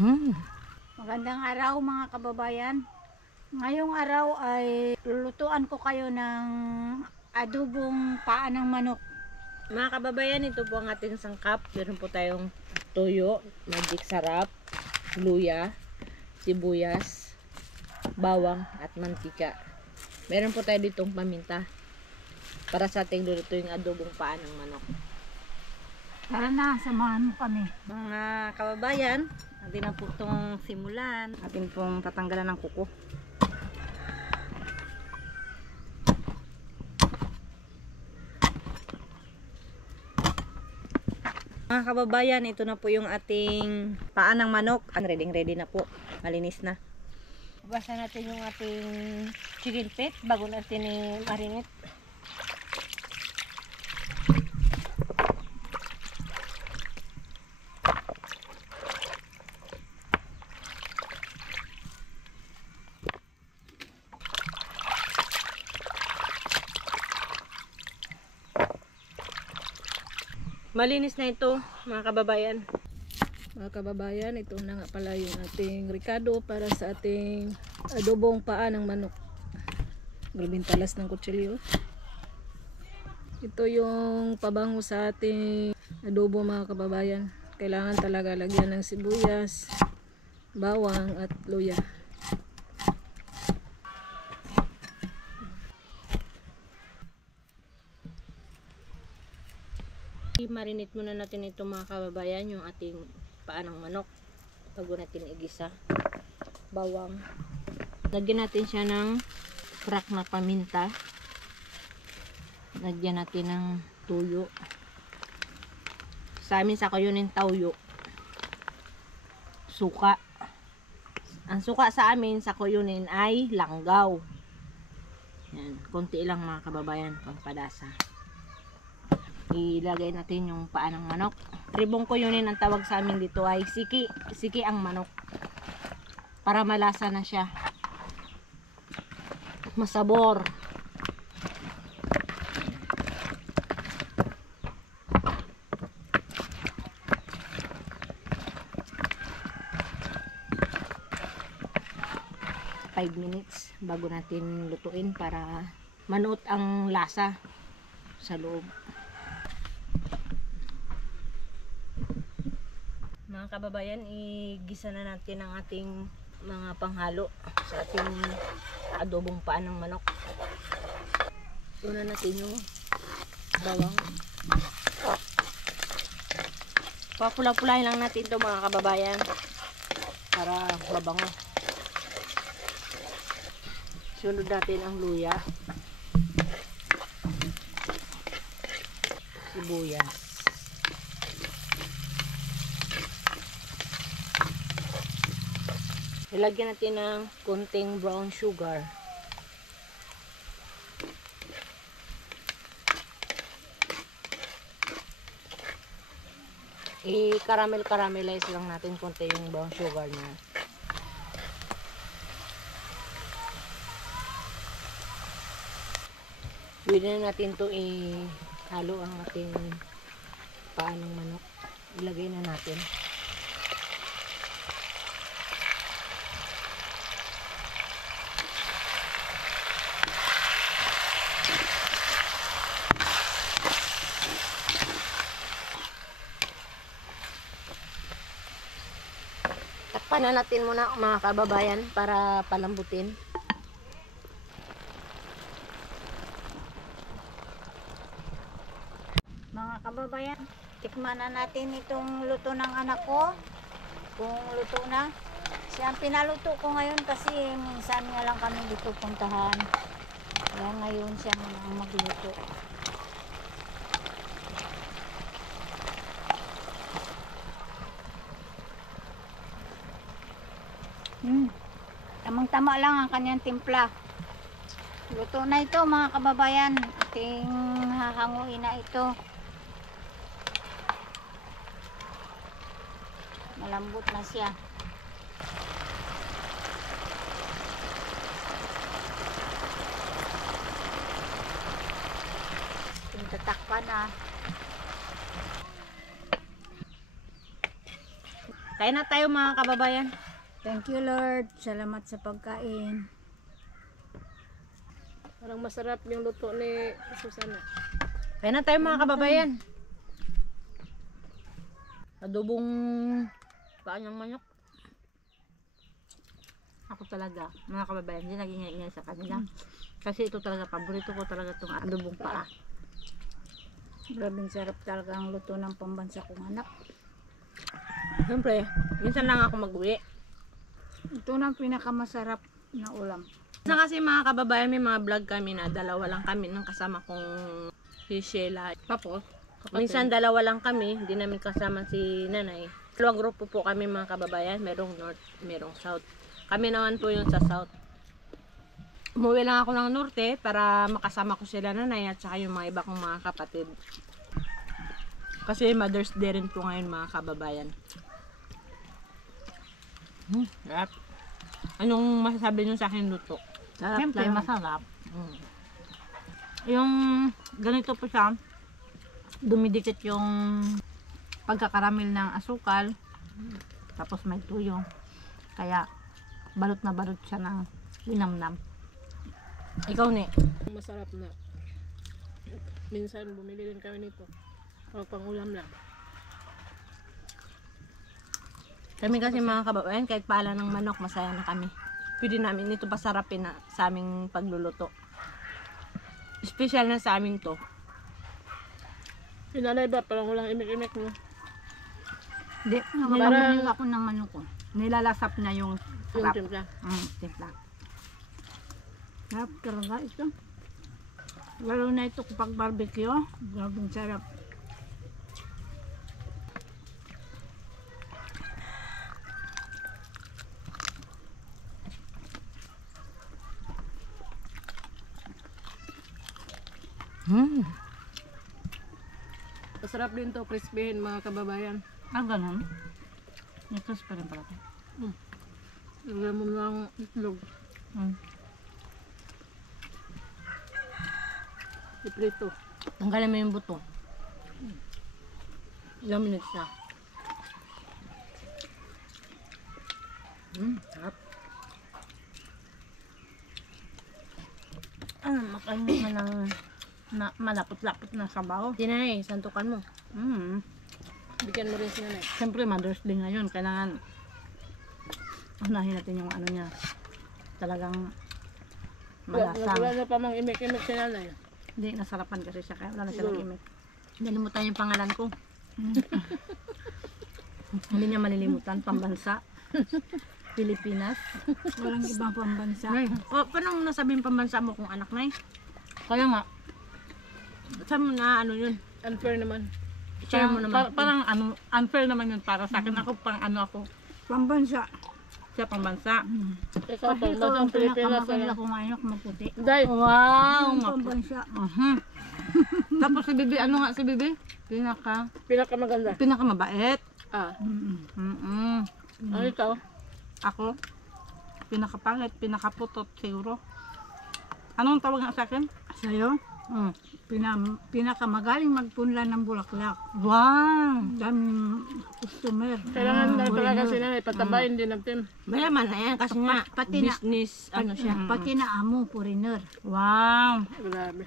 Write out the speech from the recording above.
Hmm. Magandang araw mga kababayan. Ngayong araw ay lulutuan ko kayo ng adobong paa ng manok. Mga kababayan, ito po ang ating sangkap. Meron po tayong toyo, magic sarap, luya, sibuyas, bawang at mantika. Meron po tayo ditong paminta para sa ating lulutuing adobong paa ng manok. Tara na, samahan mo kami. Mga kababayan, atin na po itong simulan. Atin pong tatanggalan ng kuko. Mga kababayan, ito na po yung ating paa ng manok. Ready na po. Malinis na. Basa natin yung ating chicken feet bago natin i-marinate. Malinis na ito, mga kababayan. Mga kababayan, ito na nga pala yung ating ricado para sa ating adobong paa ng manok. Grabing talas ng kutsilyo. Ito yung pabango sa ating adobo, mga kababayan. Kailangan talaga lagyan ng sibuyas, bawang at luya. I-marinate muna natin ito, mga kababayan, yung ating paa ng manok bago natin igisa. Bawang, lagyan natin siya ng crack na paminta, lagyan natin ng tuyo. Sa amin sa kuyunin tawyo, suka. Ang suka sa amin sa kuyunin ay langgaw. Yan, konti lang, mga kababayan, pampadasa. Ilagay natin yung paa ng manok. Ribong kuyunin ang tawag sa amin dito ay siki. Siki ang manok. Para malasa na siya. Masabor. Five minutes bago natin lutuin para manuot ang lasa sa loob. Mga kababayan, igisa na natin ang ating mga panghalo sa ating adobong paa ng manok. Una natin yung bawang. Papula-pulahin lang natin ito, mga kababayan, para mabango. Sunod natin ang luya, sibuyas, ilagyan natin ng konting brown sugar. I-caramelize lang natin konti yung brown sugar niya. Pwede na natin to ihalo ang ating paa ng manok. Ilagay na natin. Takpan na natin muna, mga kababayan, para palambutin. Mga kababayan, tikman na natin itong luto ng anak ko. Kung luto na. Siya ang pinaluto ko ngayon kasi minsan nga lang kami dito puntahan. Kaya ngayon siya muna ang magluto. Tamang-tama lang ang kanyang timpla. Luto na ito, mga kababayan. Ating hahanguin na ito. Malambot na siya. Tatakpan na. Kain na tayo mga kababayan. Thank you, Lord. Salamat sa pagkain. Parang masarap yung luto ni Susana. Kain na tayo mga kababayan. Adobong paan ng manok. Ako talaga, mga kababayan, hindi nag-ingay-ingay sa kanila. Kasi ito talaga, paborito ko talaga itong adobong paa. Grabing sarap talaga ang luto ng pambansa kong anak. Siyempre, minsan lang ako mag-uwi. Ito na ang pinakamasarap na ulam. Minsan kasi mga kababayan, may mga vlog kami na dalawa lang kami ng kasama kong si Sheila. Tapos, minsan dalawa lang kami, hindi namin kasama si nanay. Dalawang grupo po kami mga kababayan, merong north, merong south. Kami naman po yung sa south. Umuwi lang ako ng norte para makasama ko sila nanay at saka yung mga iba kong mga kapatid. Kasi Mother's Day rin po ngayon mga kababayan. Sarap. Anong masasabi nyo sa akin luto? Siyempre, masarap. Yung ganito po siya, dumidikit yung pagkakaramil ng asukal, tapos may tuyo. Kaya balot na balot siya ng linamnam. Ikaw ni? Masarap na. Minsan bumili din kami nito. O pangulam lang. Kami kasi mga kababayan, kahit pala ng manok, masaya na kami. Pwede namin ito pasarapin na sa aming pagluluto. Special na sa amin to. Pinanay ba? Parang walang imik-imik mo. Hindi, nilalamunin ako ng ano ko. Nilalasap na yung Yung sarap. timpla. Timpla. Sarap talaga ito. Lalo na ito kapag barbecue. Grabing sarap. Masarap din to, crispyhin mga kababayan. Ganun. Netos pa rin pala ito. Lagyan mo ng itlog. Iprito. Tanggalin mo yung buto. Ilang minutes na. Sarap. Makain naman ng malapot-lapot na sabaw. Tinay, santukan mo. Bigyan mo rin si nanay. Siyempre, Mother's Day ngayon. Kailangan unahin natin yung ano niya. Talagang malasa. Wala na pa mang imik-imik si nanay. Hindi, nasarapan kasi siya. Kaya wala na siya ng imik. Nalimutan yung pangalan ko. Hindi niya malilimutan. Pambansa. Pilipinas. Walang ibang pambansa. Paano mo nasabihin pambansa mo kung anak na Kaya nga, Saan mo na ano yun? Unfair naman. Share mo naman. parang ano, unfair naman yun para sa akin. Ako pang ano ako. Pambansa. Siya pambansa. Ikaw pa, masang Pilipinas. kumain ako maputi. Day, Wow! Pambansa. Tapos si Bibi, ano nga si Bibi? pinakamaganda. Pinakamabait. Ah, Mm-mm. ikaw? Ako, pinakapangit, pinakaputot siguro. Anong tawag nga sa akin? Sa'yo? Pinakamagaling magpunla ng bulaklak. Wow! Daming customer. Kailangan na talaga si nanay, patabayin din natin. Mayaman na yan kasi nga pati na- business ano siya. Pati na amo, foreigner. Wow! Grabe.